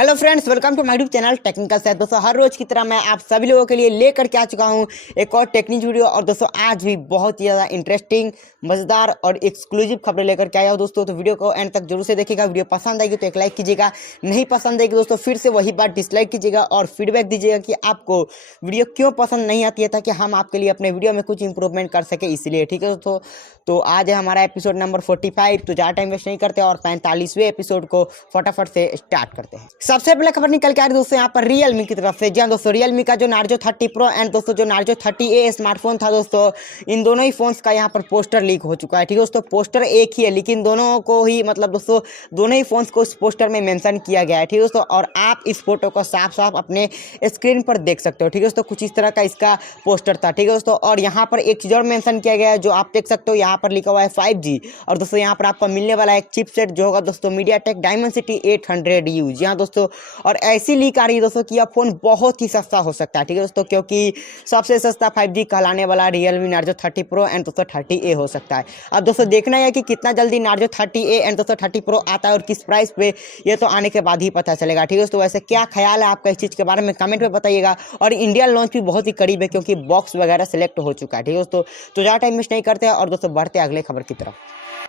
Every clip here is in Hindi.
Hello friends, welcome to my YouTube channel technical Saif. दोस्तों हर रोज की तरह मैं आप सभी लोगों के लिए लेकर के आ चुका हूं एक और टेक्निक वीडियो। और दोस्तों आज भी बहुत ही ज़्यादा इंटरेस्टिंग, मज़ेदार और एक्सक्लूसिव खबरें लेकर के आया हूं दोस्तों। तो वीडियो को एंड तक जरूर से देखिएगा। वीडियो पसंद आएगी तो एक लाइक कीजिएगा, नहीं पसंद आएगी दोस्तों फिर से वही बात डिसलाइक कीजिएगा और फीडबैक दीजिएगा कि आपको वीडियो क्यों पसंद नहीं आती है, ताकि हम आपके लिए अपने वीडियो में कुछ इंप्रूवमेंट कर सके, इसलिए ठीक है दोस्तों। तो आज है हमारा एपिसोड नंबर 45। तो ज़्यादा टाइम वेस्ट नहीं करते और 45वें एपिसोड को फटाफट से स्टार्ट करते हैं। सबसे पहले खबर निकल के आ रही दोस्तों यहाँ पर रियलमी की तरफ से। जी हाँ दोस्तों, रियलमी का जो नार्जो 30 प्रो एंड दोस्तों जो नार्जो 30A स्मार्टफोन था दोस्तों, इन दोनों ही फोन्स का यहाँ पर पोस्टर लीक हो चुका है। ठीक है दोस्तों, पोस्टर एक ही है लेकिन दोनों को ही मतलब दोस्तों दोनों ही फोन्स को इस पोस्टर में मेंशन किया गया है। ठीक है दोस्तों, और आप इस फोटो को साफ साफ अपने स्क्रीन पर देख सकते हो। ठीक है दोस्तों, कुछ इस तरह का इसका पोस्टर था। ठीक है दोस्तों, और यहाँ पर एक चीज़ और मेंशन किया गया है जो आप देख सकते हो, यहाँ पर लिखा हुआ है 5G। और दोस्तों यहाँ पर आपको मिलने वाला है एक चिपसेट जो होगा दोस्तों मीडियाटेक डायमेंसिटी 800U। जी हाँ दोस्तों, और ऐसी लीक आ रही है दोस्तों कि यह फोन बहुत ही सस्ता हो सकता है। ठीक है दोस्तों, क्योंकि सबसे सस्ता 5G कहलाने वाला रियलमी नार्जो 30 प्रो एंड दोस्तों 30A हो सकता है। अब दोस्तों देखना है कि कितना जल्दी नार्जो 30A एंड दोस्तों 30 प्रो आता है और किस प्राइस पे, ये तो आने के बाद ही पता चलेगा। ठीक है दोस्तों, वैसे क्या ख्याल है आपका इस चीज़ के बारे में कमेंट में बताइएगा। और इंडिया लॉन्च भी बहुत ही करीब है क्योंकि बॉक्स वगैरह सेलेक्ट हो चुका है। ठीक है दोस्तों, तो ज़्यादा टाइम मिस नहीं करते और दोस्तों बढ़ते अगले खबर की तरफ।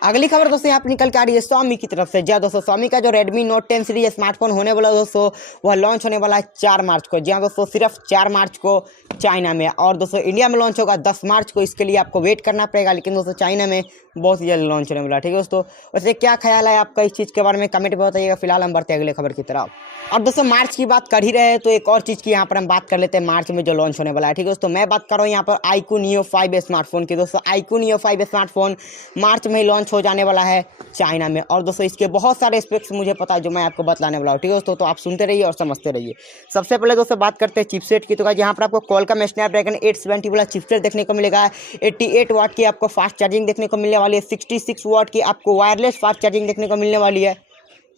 अगली खबर दोस्तों यहाँ पर निकल के आ रही है स्वामी की तरफ से। जी हाँ दोस्तों, स्वामी का जो Redmi Note 10 सीरीज स्मार्टफोन होने वाला है दोस्तों, वह लॉन्च होने वाला है 4 मार्च को। जी हाँ दोस्तों, सिर्फ 4 मार्च को चाइना में, और दोस्तों इंडिया में लॉन्च होगा 10 मार्च को। इसके लिए आपको वेट करना पड़ेगा, लेकिन दोस्तों चाइना में बहुत ही जल्द लॉन्च होने वाला है। ठीक है दोस्तों, वैसे क्या ख्याल है आपका इस चीज़ के बारे में कमेंट में बताइएगा। फिलहाल हम बढ़ते हैं अगले खबर की तरफ। और दोस्तों मार्च की बात कर ही रहे हैं तो एक और चीज़ की यहाँ पर हम बात कर लेते हैं मार्च में जो लॉन्च होने वाला है। ठीक है दोस्तों, मैं बात कर रहा हूँ यहाँ पर iQOO Neo 5 स्मार्टफोन की। दोस्तों iQOO Neo 5 स्मार्टफोन मार्च में ही लॉन्च हो जाने वाला है चाइना में। और दोस्तों इसके बहुत सारे स्पेक्स मुझे पता है जो मैं आपको बतलाने वाला हूँ। ठीक है दोस्तों, तो आप सुनते रहिए और समझते रहिए। सबसे पहले दोस्तों बात करते हैं चिपसेट की। तो यहाँ पर आपको क्वालकॉम स्नैपड्रैगन 870 वाला चिपसेट देखने को मिलेगा। 88 वाट की आपको फास्ट चार्जिंग देखने को मिलने वाली है। 66 वाट की आपको वायरलेस फास्ट चार्जिंग देखने को मिलने वाली है।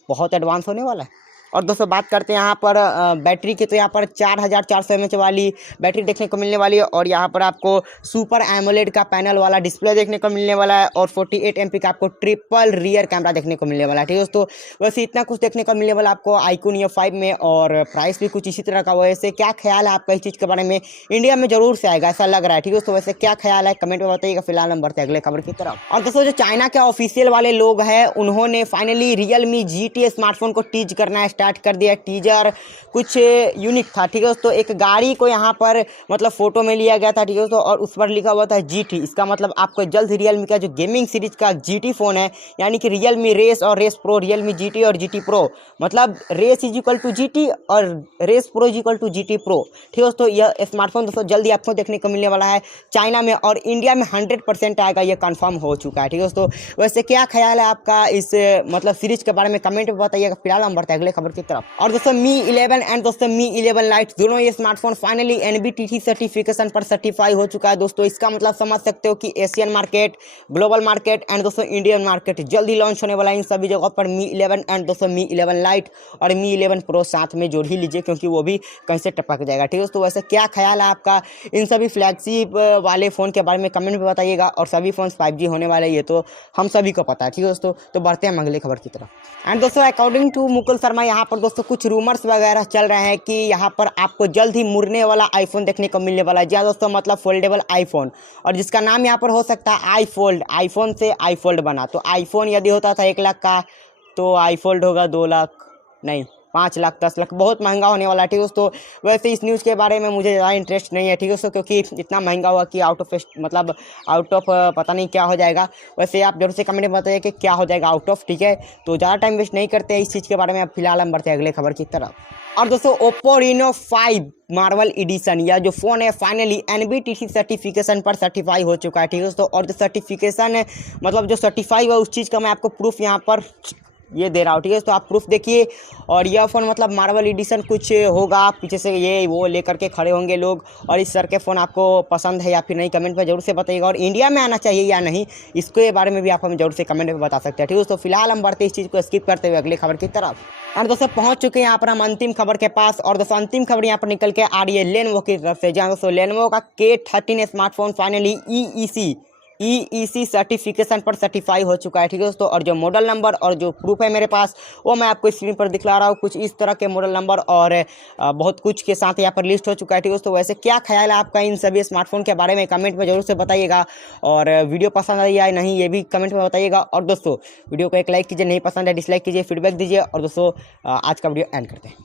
बहुत एडवांस होने वाला है। और दोस्तों बात करते हैं यहाँ पर बैटरी की। तो यहाँ पर 4400 mAh वाली बैटरी देखने को मिलने वाली है। और यहाँ पर आपको सुपर एमोलेड का पैनल वाला डिस्प्ले देखने को मिलने वाला है। और 48 MP का आपको ट्रिपल रियर कैमरा देखने को मिलने वाला है। ठीक है दोस्तों, वैसे इतना कुछ देखने को मिलने वाला आपको iQOO Neo 5 में, और प्राइस भी कुछ इसी तरह का। वैसे क्या ख्याल है आपका इस चीज़ के बारे में? इंडिया में जरूर से आएगा ऐसा लग रहा है। ठीक है दोस्तों, वैसे क्या ख्याल है कमेंट में बताइएगा। फिलहाल हम बढ़ते हैं अगले खबर की तरफ। और दोस्तों जो चाइना के ऑफिशियल वाले लोग हैं उन्होंने फाइनली रियलमी GT स्मार्टफोन को टीज करना स्टार्ट कर दिया। टीजर कुछ यूनिक था। ठीक है दोस्तों, एक गाड़ी को यहाँ पर मतलब फोटो में लिया गया था। ठीक है दोस्तों, और उस पर लिखा हुआ था GT। इसका मतलब आपको जल्द रियलमी का जो गेमिंग सीरीज का GT फोन है, यानी कि रियलमी रेस और रेस प्रो, रियलमी GT और GT प्रो, मतलब race is equal to GT और race pro is equal to GT pro. ठीक है दोस्तों, यह स्मार्टफोन दोस्तों जल्दी आपको देखने को मिलने वाला है चाइना में, और इंडिया में 100% आएगा, यह कंफर्म हो चुका है। ठीक है दोस्तों, वैसे क्या ख्याल है आपका इस मतलब सीरीज के बारे में कमेंट में बताइएगा। फिलहाल हम बढ़ते हैं अगले खबर की तरफ। और दोस्तों Mi 11 एंड दोस्तों Mi 11 Lite दोनों ये स्मार्टफोन फाइनली NBTC सर्टिफिकेशन पर सर्टिफाई हो चुका है दोस्तों। इसका मतलब समझ सकते हो कि Asian market, global market and दोस्तों इंडियन मार्केट जल्दी लॉन्च होने वाला है इन सभी जगहों पर। Mi 11 एंड दोस्तों Mi 11 Lite और Mi 11 Pro साथ में जोड़ ही लीजिए क्योंकि वो भी कहीं से टपक जाएगा। ठीक है दोस्तों, वैसे क्या ख्याल है आपका इन सभी फ्लैगशिप वाले फ़ोन के बारे में कमेंट में बताइएगा। और सभी फोन 5G होने वाले ये तो हम सभी को पता है। ठीक है दोस्तों, तो बढ़ते हैं अगले खबर की तरफ। एंड दोस्तों अकॉर्डिंग टू मुकुल शर्मा यहाँ पर दोस्तों कुछ रूमर्स वगैरह चल रहे हैं कि यहाँ पर आपको जल्द ही मुड़ने वाला आईफोन देखने को मिलने वाला है। जी हाँ दोस्तों, मतलब फोल्डेबल आईफोन, और जिसका नाम यहाँ पर हो सकता है आई फोल्ड। आईफोन से आई फोल्ड बना, तो आईफोन यदि होता था 1 लाख का तो आई फोल्ड होगा 2 लाख, नहीं 5 लाख 10 लाख, बहुत महंगा होने वाला है। ठीक है दोस्तों, वैसे इस न्यूज़ के बारे में मुझे ज़्यादा इंटरेस्ट नहीं है। ठीक है दोस्तों, क्योंकि इतना महंगा हुआ कि आउट ऑफ पता नहीं क्या हो जाएगा। वैसे आप जरूर से कमेंट में बताइए कि क्या हो जाएगा आउट ऑफ। ठीक है, तो ज़्यादा टाइम वेस्ट नहीं करते हैं इस चीज़ के बारे में। अब फिलहाल हम बढ़ते हैं अगले खबर की तरफ। और दोस्तों Oppo Reno 5 मार्वल एडिशन, यह जो फ़ोन है फाइनली NBTC सर्टिफिकेशन पर सर्टिफाई हो चुका है। ठीक है दोस्तों, और जो सर्टिफिकेशन है मतलब जो सर्टिफाई हुआ उस चीज़ का मैं आपको प्रूफ यहाँ पर ये दे रहा हूँ। ठीक है, तो आप प्रूफ देखिए। और यह फ़ोन मतलब मार्वल एडिशन कुछ होगा, पीछे से ये वो लेकर के खड़े होंगे लोग। और इस सर के फ़ोन आपको पसंद है या फिर नहीं कमेंट में जरूर से बताइएगा। और इंडिया में आना चाहिए या नहीं इसके बारे में भी आप हमें जरूर से कमेंट में बता सकते हैं। ठीक है दोस्तों, फिलहाल हम बढ़ते इस चीज़ को स्किप करते हुए अगली खबर की तरफ। और दोस्तों पहुंच चुके हैं यहाँ पर हम अंतिम खबर के पास। और दोस्तों अंतिम खबर यहाँ पर निकल के आ रही है लेनोवो की तरफ से। जहाँ दोस्तों लेनोवो का K13 smartphone finally EEC EEC certification पर सर्टिफाई हो चुका है, ठीक है दोस्तों। और जो मॉडल नंबर और जो प्रूफ है मेरे पास वो मैं आपको स्क्रीन पर दिखला रहा हूँ। कुछ इस तरह के मॉडल नंबर और बहुत कुछ के साथ यहाँ पर लिस्ट हो चुका है, ठीक है दोस्तों। वैसे क्या ख्याल है आपका इन सभी स्मार्टफोन के बारे में, कमेंट में जरूर से बताइएगा। और वीडियो पसंद आई या नहीं ये भी कमेंट में बताइएगा। और दोस्तों वीडियो को एक लाइक कीजिए, नहीं पसंद है डिसलाइक कीजिए, फीडबैक दीजिए। और दोस्तों आज का वीडियो एंड करते हैं।